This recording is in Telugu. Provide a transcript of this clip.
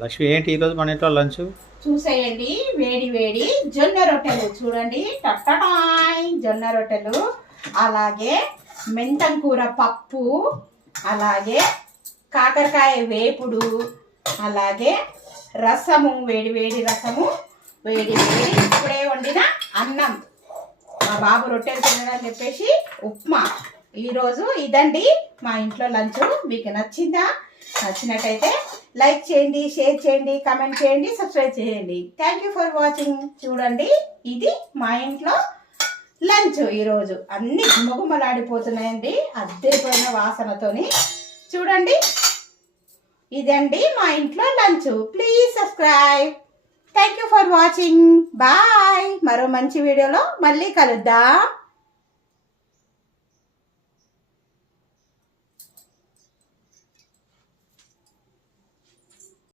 లక్ష్మి ఏంటి ఈరోజు మన ఇంట్లో లంచ్? చూసేయండి, వేడి వేడి జొన్న రొట్టెలు చూడండి. టట్టటాయ్ జొన్న రొట్టెలు, అలాగే మెంతం కూర పప్పు, అలాగే కాకరకాయ వేపుడు, అలాగే రసము, వేడి వేడి రసము, వేడి వేడి ఇప్పుడే వండిన అన్నం. మా బాబు రొట్టెలు తినడని చెప్పేసి ఉప్మా. ఈరోజు ఇదండి మా ఇంట్లో లంచ్. మీకు నచ్చిందా? నచ్చినట్టయితే లైక్ చేయండి, షేర్ చేయండి, కామెంట్ చేయండి, సబ్స్క్రైబ్ చేయండి. Thank you for watching. చూడండి, ఇది మా ఇంట్లో లంచ్. ఈరోజు అన్ని గుమగుమలాడిపోతున్నాయండి అద్దరిపోయిన వాసనతోని. చూడండి, ఇదండి మా ఇంట్లో lunch. Please subscribe. Thank you for watching. Bye. మరో మంచి వీడియోలో మళ్ళీ కలుద్దాం.